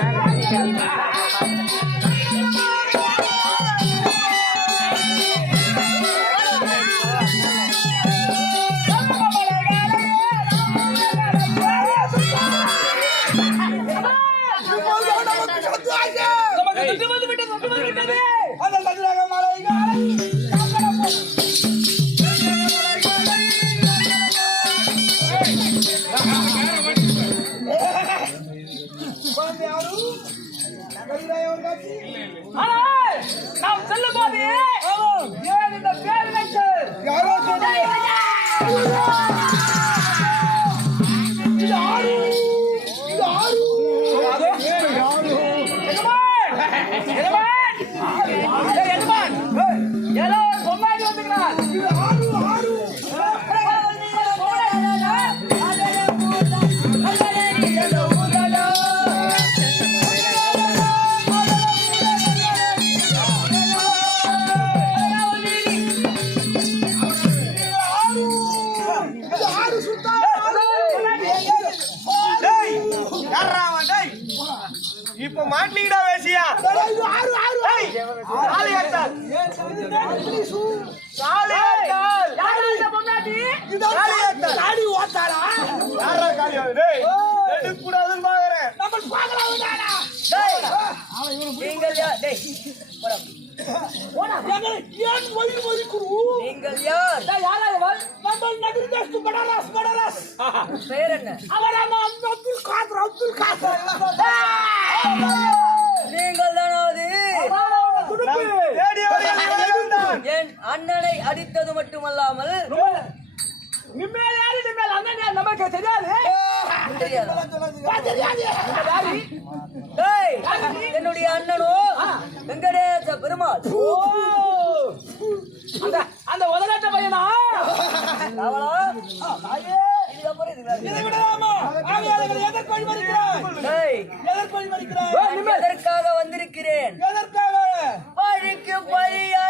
来来来，你。ஏய், யாரா இவன்? நம்ம நகரி தேசத்து படாராஸ், படாராஸ். பெயர் என்ன? அந்த அப்துல் காதர், அப்துல் காதர். நீங்கள் தானாவது. அண்ணனை அடித்தது மட்டுமல்லாமல் நிம்மேல் யாரு, நிம்மேல் அண்ணன்? யாரு? நமக்கு தெரியாது. தெரியாதா? தெரியாது. இந்த யாரு? டேய், என்னுடைய அண்ணனோ? வெங்கடேச பெருமாள்! அந்த அந்த உதராட்ட பையனா? எதற்காக வந்திருக்கிறேன்? எதற்காக? பழிக்கு பழியாடா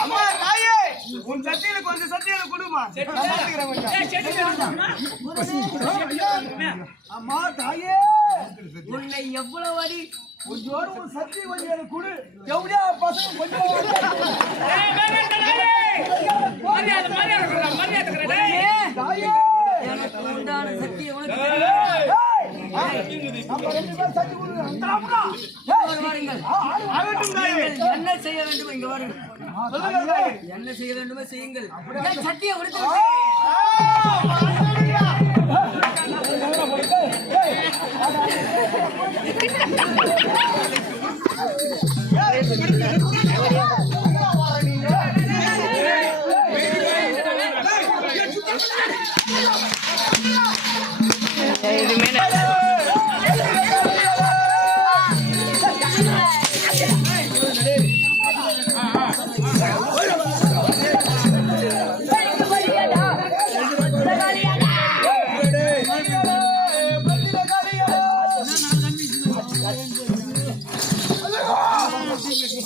அம்மா தாயே உன் சத்தியில கொஞ்சம் சத்தியில கொடுமா. அம்மா. தாயே உன்னை எவ்வளவு அடி கொஞ்சோடு ஒரு சக்தி கொஞ்சம் எனக்கு கொடு. எவ்வளோ பசங்க கொஞ்சம். தாயே. எனக்கு உண்டான சக்தி நீங்கள் என்ன செய்ய வேண்டும்? இங்க வாருங்கள். என்ன செய்ய வேண்டுமோ செய்யுங்கள் என் சக்தியை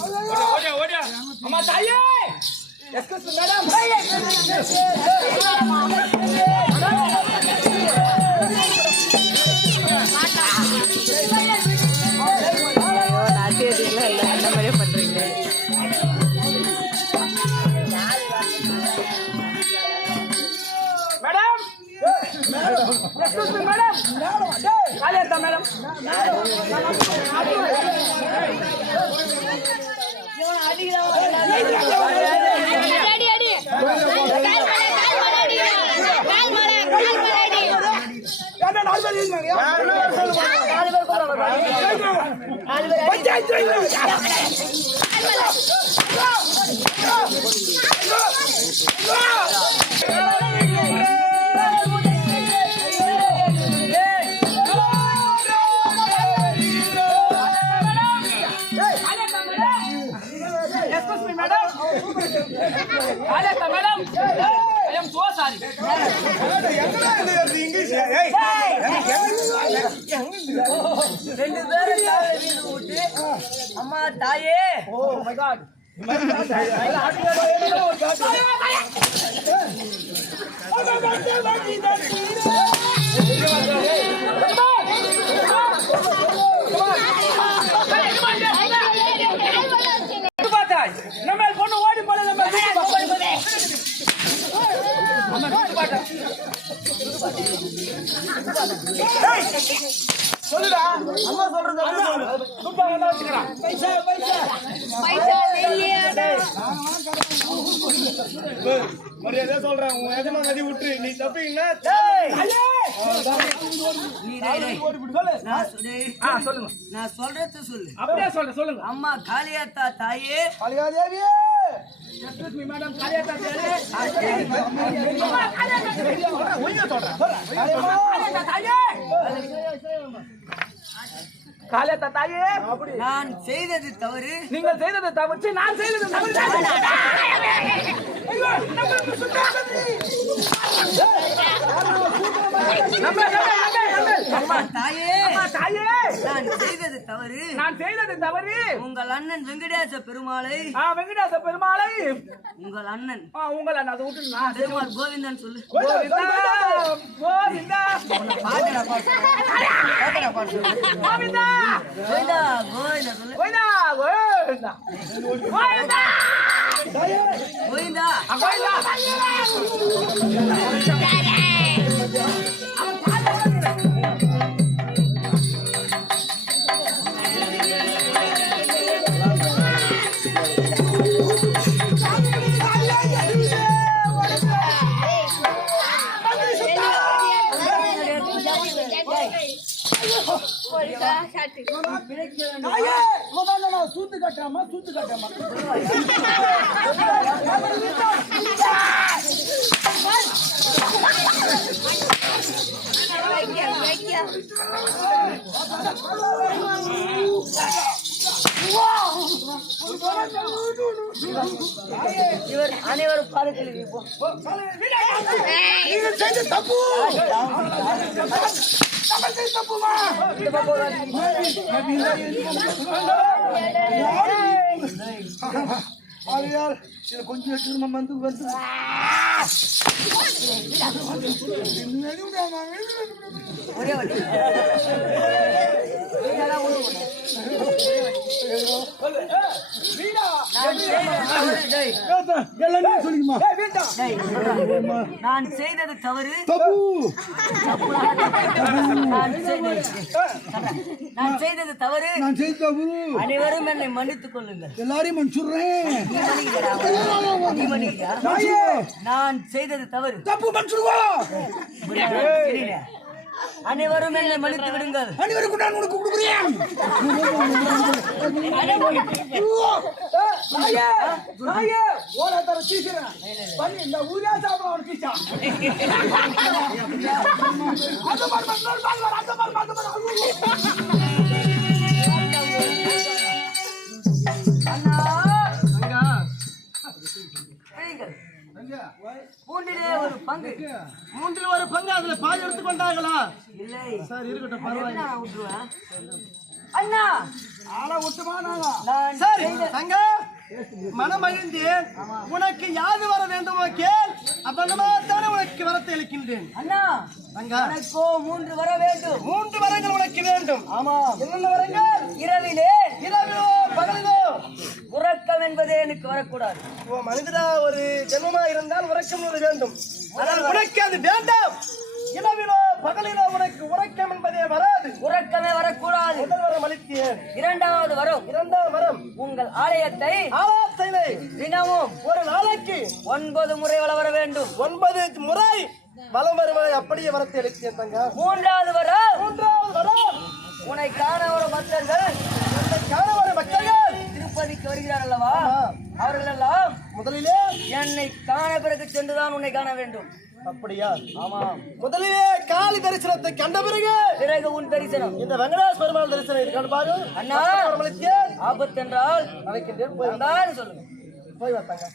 ओड़ा ओड़ा हम चाहिए इसको मैडम நாட்டியதுல இல்லை அந்த மாதிரியே பண்ணுறீங்க மேடம் எக்ஸ்கூஸ் மீ மேடம் காலி எடுத்தா மேடம் மேடம் பஞ்சாயத்து வைங்க. Excuse me madam Kaliyatha madam I am so sorry எங்கடா இது வருது இங்கிலீஷ் ஏய் ரெண்டு பேரும் காலை வீடு விட்டு அம்மா தாயே ஓ மை காட் கால் சொல்லுடா அம்மா சொல்றது. துப்பா வந்தா வச்சுக்கிறான் பைசா பைசா பைசா நெல்லியாடா மரியாதை சொல்றேன். உன் எஜமா நதி விட்டுரு நீ தப்பிங்கன்னா நீ டேய், டேய். சொல்லு நான் சொல்றது அப்படியே சொல்றேன். சொல்லுங்க அம்மா காளியாத்தா தாயே. Kalikadevi excuse me madam Kaliyatha Kaliyatha தாயே நான் செய்தது தவறு. நீங்கள் செய்தது தவிர்த்து நான் செய்தது தவறு. நம்ம தாயே. அம்மா தாயே. நான் செய்தது தவறு. நான் செய்தது தவறு. உங்கள் அண்ணன் வெங்கடேச பெருமாளை. ஆ வெங்கடாச பெருமாளை. உங்கள் அண்ணன். ஆ உங்களை நான் அதை விட்டு நான் செய்வேன். பெருமாள் கோவிந்தன் சொல்லு. கோவிந்தா கோவிந்தா. கோவிந்தா. கோவிந்தா கோவிந்தா சொல்லு. கோவிந்தா கோவிந்தா. கோவிந்தா. கோவிந்தா. ஆ, கோவிந்தா சூத்து கட்டாம சூத்து கட்டாம வைக்க வைக்க இவர் அனைவரும் பாடத்தில் தப்பு ஆகையால் கொஞ்சம் வந்து வந்து ஒரே நான் செய்தது தவறு. நான் செய்தது தவறு. தப்பு நான் செய்தது தவறு அனைவரும் என்னை மன்னித்துக் கொள்ளுங்கள். எல்லாரையும் மன்னிச்சுடுறேன்? நான் செய்தது தவறு. தப்பு மன்னிச்சுடுவா தெரியல. அனைவரும் என்னை மன்னித்து விடுங்கள். அனைவருக்கும் நான் உனக்கு கொடுக்குறேன் நாயே நாயே ஓட தர சீக்கிறேன் பண்ணி சாப்பிட மூன்றிலே ஒரு பங்கு. மூன்றில் ஒரு பங்கு அதுல பாதி எடுத்து கொண்டாங்களா இல்லை. சார் இருக்கட்டும் நான் விட்டுருவேன்? அண்ணா! ஆளை விட்டுமா நாங்க? சரி தங்க! மனமகிழ்ந்து உனக்கு யாது வர வேண்டுமோ கேள். அப்பதானே உனக்கு வரத்தை அளிக்கின்றேன். அண்ணா எனக்கோ மூன்று வர வேண்டும். மூன்று வரங்கள் உனக்கு வேண்டும். ஆமா. என்னென்ன வரங்கள்? இரவிலே. இரவிலோ பகலிலோ. உறக்கம் என்பதே எனக்கு வரக்கூடாது. மனிதரா ஒரு ஜென்மமா இருந்தால் உறக்கம் ஒரு வேண்டும். ஆனால் உனக்கு அது வேண்டாம். இரவிலோ பகலில உனக்கு உறக்கம் என்பதே வராது. உறக்கமே வரக்கூடாது. முதல் வரம் அளித்தேன். இரண்டாவது வரும். இரண்டாம் வரம். உங்கள் ஆலயத்தை ஆலாத்திலே தினமும் ஒரு நாளைக்கு ஒன்பது முறை வள வர வேண்டும். ஒன்பது முறை வலம் வருவதை அப்படியே வரத்தை அளித்தேன் தங்க. மூன்றாவது வரம். மூன்றாவது வரம். உன்னை காண வரும் பக்தர்கள். காண வரும் மக்கள் திருப்பதிக்கு வருகிறார் அல்லவா. அவர்கள் எல்லாம் முதலிலே என்னை காண பிறகு சென்றுதான் உன்னை காண வேண்டும். அப்படியா? ஆமாம். முதலிலே காளி தரிசனத்தை கண்ட பிறகு பிறகு உன் தரிசனம். இந்த வெங்கடேஷ் பெருமாள் தரிசனம் இது கண்டு அண்ணா. அளித்தேன் ஆபத்து என்றால் அழைக்கின்றேன். போய் வந்தான்னு சொல்லுங்க. போய் வந்தாங்க